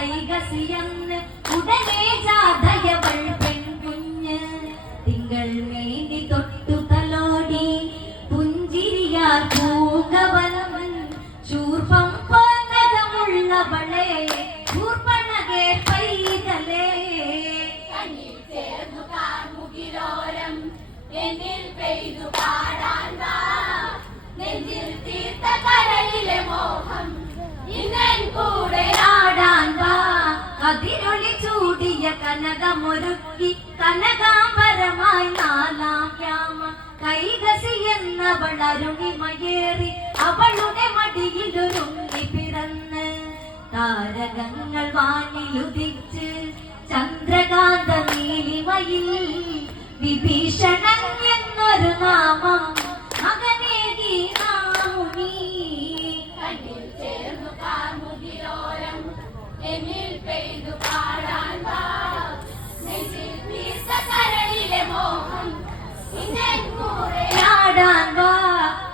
കൈകസിയന്ന് ഉടനെ ജാതയവൾ പെൺകുഞ്ഞ് തിങ്കൾ മേനി തൊട്ടു കനകാംബരമായി നാലാം രാമ കൈകസി എന്നവൾ അരുണിമയേറി അവളുടെ മടിയിലൊരുങ്ങി പിറന്ന് താരകങ്ങൾ വാങ്ങിയുദിച്ച് ചന്ദ്രകാന്ത ആടാൻ വാ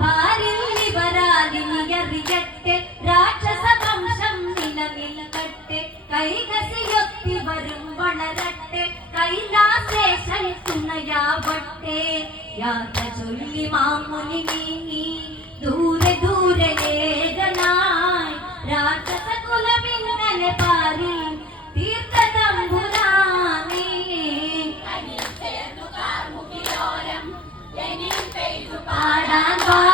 പാരില്ലി വരാലിനിയറിയട്ടെ രാക്ഷസ വംശം നിലനിൽക്കട്ടെ. വളരട്ടെ. കൈലാസേശൻ തുണയാവട്ടെ. യാത്ര ചൊല്ലി മാമുനി നീങ്ങി ദൂരെ ദൂരെ ഏകനായി 安装